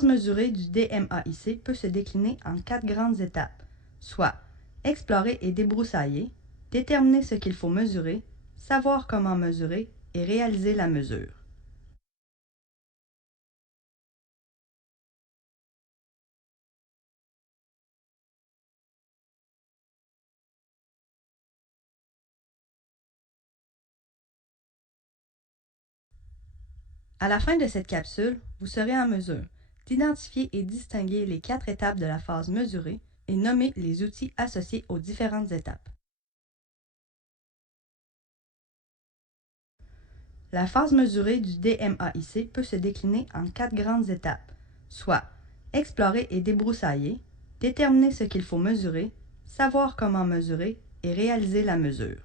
phase mesurée du DMAIC peut se décliner en 4 grandes étapes, soit explorer et débroussailler, déterminer ce qu'il faut mesurer, savoir comment mesurer et réaliser la mesure. À la fin de cette capsule, vous serez en mesure d'identifier et distinguer les 4 étapes de la phase mesurée et nommer les outils associés aux différentes étapes. La phase mesurée du DMAIC peut se décliner en 4 grandes étapes, soit explorer et débroussailler, déterminer ce qu'il faut mesurer, savoir comment mesurer et réaliser la mesure.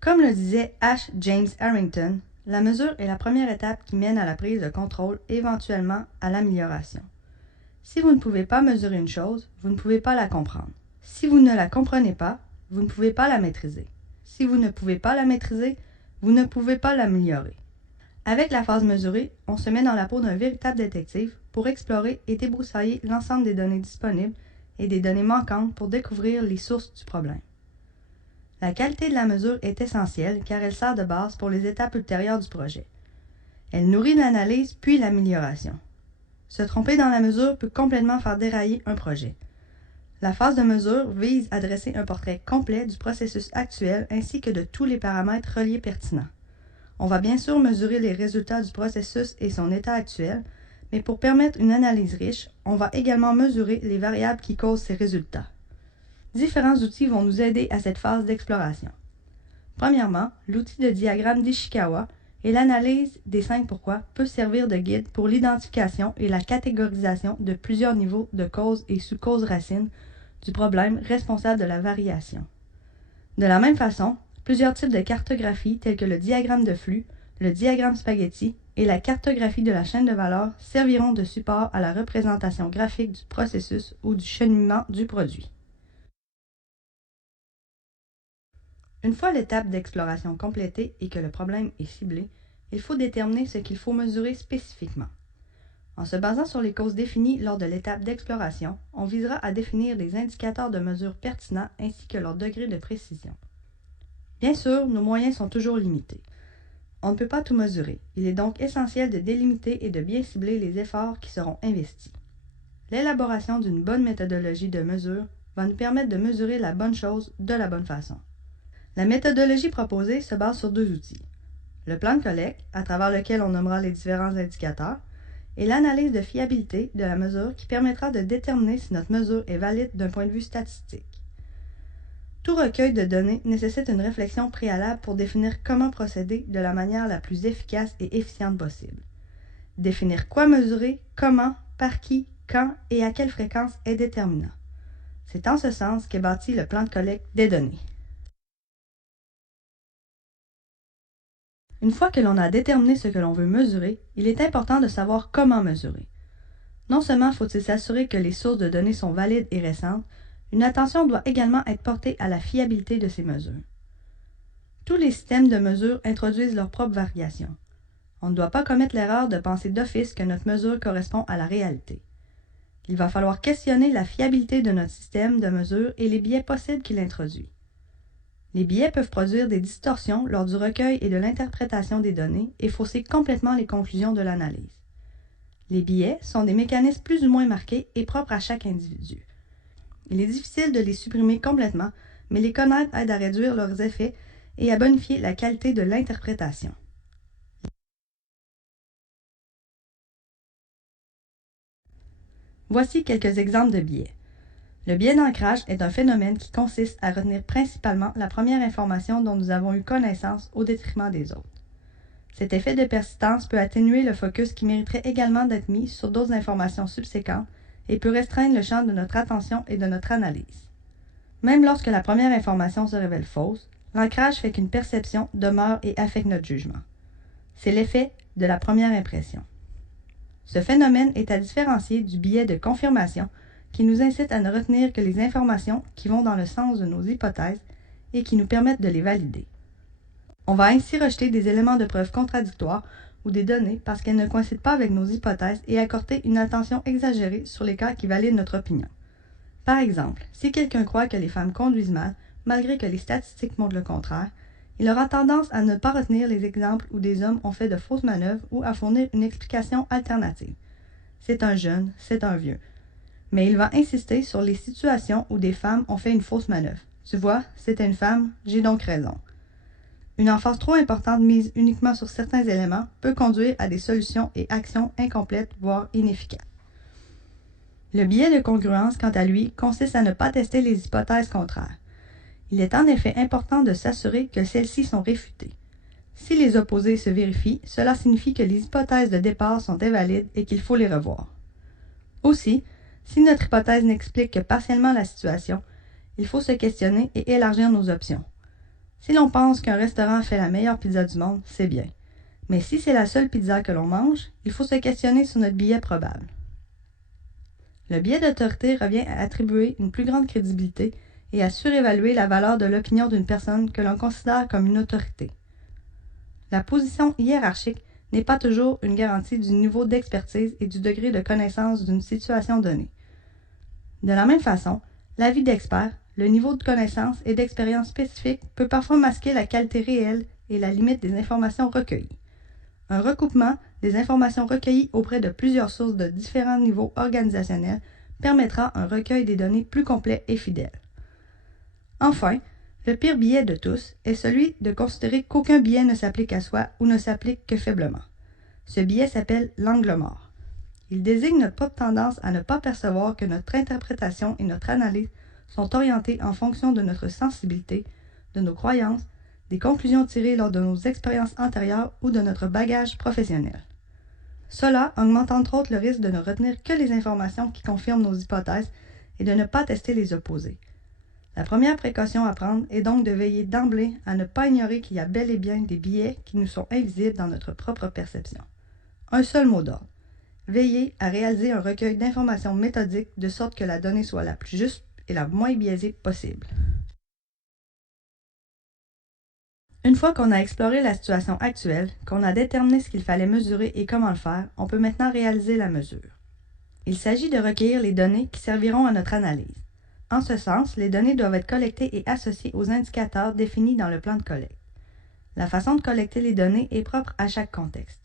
Comme le disait H. James Harrington, la mesure est la première étape qui mène à la prise de contrôle, éventuellement à l'amélioration. Si vous ne pouvez pas mesurer une chose, vous ne pouvez pas la comprendre. Si vous ne la comprenez pas, vous ne pouvez pas la maîtriser. Si vous ne pouvez pas la maîtriser, vous ne pouvez pas l'améliorer. Avec la phase mesurée, on se met dans la peau d'un véritable détective pour explorer et débroussailler l'ensemble des données disponibles et des données manquantes pour découvrir les sources du problème. La qualité de la mesure est essentielle car elle sert de base pour les étapes ultérieures du projet. Elle nourrit l'analyse puis l'amélioration. Se tromper dans la mesure peut complètement faire dérailler un projet. La phase de mesure vise à dresser un portrait complet du processus actuel ainsi que de tous les paramètres reliés pertinents. On va bien sûr mesurer les résultats du processus et son état actuel, mais pour permettre une analyse riche, on va également mesurer les variables qui causent ces résultats. Différents outils vont nous aider à cette phase d'exploration. Premièrement, l'outil de diagramme d'Ishikawa et l'analyse des 5 pourquoi peut servir de guide pour l'identification et la catégorisation de plusieurs niveaux de causes et sous-causes racines du problème responsable de la variation. De la même façon, plusieurs types de cartographie tels que le diagramme de flux, le diagramme spaghetti et la cartographie de la chaîne de valeur serviront de support à la représentation graphique du processus ou du cheminement du produit. Une fois l'étape d'exploration complétée et que le problème est ciblé, il faut déterminer ce qu'il faut mesurer spécifiquement. En se basant sur les causes définies lors de l'étape d'exploration, on visera à définir des indicateurs de mesure pertinents ainsi que leur degré de précision. Bien sûr, nos moyens sont toujours limités. On ne peut pas tout mesurer. Il est donc essentiel de délimiter et de bien cibler les efforts qui seront investis. L'élaboration d'une bonne méthodologie de mesure va nous permettre de mesurer la bonne chose de la bonne façon. La méthodologie proposée se base sur 2 outils. Le plan de collecte, à travers lequel on nommera les différents indicateurs, et l'analyse de fiabilité de la mesure qui permettra de déterminer si notre mesure est valide d'un point de vue statistique. Tout recueil de données nécessite une réflexion préalable pour définir comment procéder de la manière la plus efficace et efficiente possible. Définir quoi mesurer, comment, par qui, quand et à quelle fréquence est déterminant. C'est en ce sens qu'est bâti le plan de collecte des données. Une fois que l'on a déterminé ce que l'on veut mesurer, il est important de savoir comment mesurer. Non seulement faut-il s'assurer que les sources de données sont valides et récentes, une attention doit également être portée à la fiabilité de ces mesures. Tous les systèmes de mesure introduisent leurs propres variations. On ne doit pas commettre l'erreur de penser d'office que notre mesure correspond à la réalité. Il va falloir questionner la fiabilité de notre système de mesure et les biais possibles qu'il introduit. Les biais peuvent produire des distorsions lors du recueil et de l'interprétation des données et fausser complètement les conclusions de l'analyse. Les biais sont des mécanismes plus ou moins marqués et propres à chaque individu. Il est difficile de les supprimer complètement, mais les connaître aide à réduire leurs effets et à bonifier la qualité de l'interprétation. Voici quelques exemples de biais. Le biais d'ancrage est un phénomène qui consiste à retenir principalement la première information dont nous avons eu connaissance au détriment des autres. Cet effet de persistance peut atténuer le focus qui mériterait également d'être mis sur d'autres informations subséquentes et peut restreindre le champ de notre attention et de notre analyse. Même lorsque la première information se révèle fausse, l'ancrage fait qu'une perception demeure et affecte notre jugement. C'est l'effet de la première impression. Ce phénomène est à différencier du biais de confirmation qui nous incite à ne retenir que les informations qui vont dans le sens de nos hypothèses et qui nous permettent de les valider. On va ainsi rejeter des éléments de preuve contradictoires ou des données parce qu'elles ne coïncident pas avec nos hypothèses et accorder une attention exagérée sur les cas qui valident notre opinion. Par exemple, si quelqu'un croit que les femmes conduisent mal, malgré que les statistiques montrent le contraire, il aura tendance à ne pas retenir les exemples où des hommes ont fait de fausses manœuvres ou à fournir une explication alternative. C'est un jeune, c'est un vieux. Mais il va insister sur les situations où des femmes ont fait une fausse manœuvre. Tu vois, c'était une femme, j'ai donc raison. Une emphase trop importante mise uniquement sur certains éléments peut conduire à des solutions et actions incomplètes, voire inefficaces. Le biais de congruence, quant à lui, consiste à ne pas tester les hypothèses contraires. Il est en effet important de s'assurer que celles-ci sont réfutées. Si les opposés se vérifient, cela signifie que les hypothèses de départ sont invalides et qu'il faut les revoir. Aussi, si notre hypothèse n'explique que partiellement la situation, il faut se questionner et élargir nos options. Si l'on pense qu'un restaurant fait la meilleure pizza du monde, c'est bien. Mais si c'est la seule pizza que l'on mange, il faut se questionner sur notre biais probable. Le biais d'autorité revient à attribuer une plus grande crédibilité et à surévaluer la valeur de l'opinion d'une personne que l'on considère comme une autorité. La position hiérarchique n'est pas toujours une garantie du niveau d'expertise et du degré de connaissance d'une situation donnée. De la même façon, l'avis d'expert, le niveau de connaissance et d'expérience spécifique peut parfois masquer la qualité réelle et la limite des informations recueillies. Un recoupement des informations recueillies auprès de plusieurs sources de différents niveaux organisationnels permettra un recueil des données plus complet et fidèle. Enfin, le pire biais de tous est celui de considérer qu'aucun biais ne s'applique à soi ou ne s'applique que faiblement. Ce biais s'appelle l'angle mort. Il désigne notre propre tendance à ne pas percevoir que notre interprétation et notre analyse sont orientées en fonction de notre sensibilité, de nos croyances, des conclusions tirées lors de nos expériences antérieures ou de notre bagage professionnel. Cela augmente entre autres le risque de ne retenir que les informations qui confirment nos hypothèses et de ne pas tester les opposés. La première précaution à prendre est donc de veiller d'emblée à ne pas ignorer qu'il y a bel et bien des biais qui nous sont invisibles dans notre propre perception. Un seul mot d'ordre. Veillez à réaliser un recueil d'informations méthodiques de sorte que la donnée soit la plus juste et la moins biaisée possible. Une fois qu'on a exploré la situation actuelle, qu'on a déterminé ce qu'il fallait mesurer et comment le faire, on peut maintenant réaliser la mesure. Il s'agit de recueillir les données qui serviront à notre analyse. En ce sens, les données doivent être collectées et associées aux indicateurs définis dans le plan de collecte. La façon de collecter les données est propre à chaque contexte.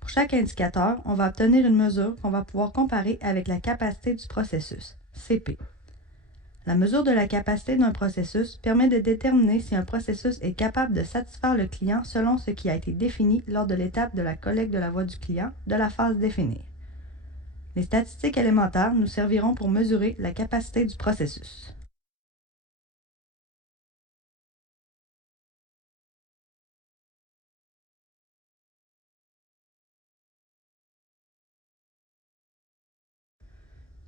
Pour chaque indicateur, on va obtenir une mesure qu'on va pouvoir comparer avec la capacité du processus, CP. La mesure de la capacité d'un processus permet de déterminer si un processus est capable de satisfaire le client selon ce qui a été défini lors de l'étape de la collecte de la voix du client de la phase définir. Les statistiques élémentaires nous serviront pour mesurer la capacité du processus.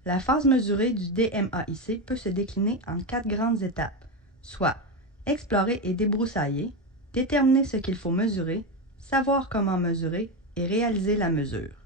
La phase mesurée du DMAIC peut se décliner en 4 grandes étapes, soit explorer et débroussailler, déterminer ce qu'il faut mesurer, savoir comment mesurer et réaliser la mesure.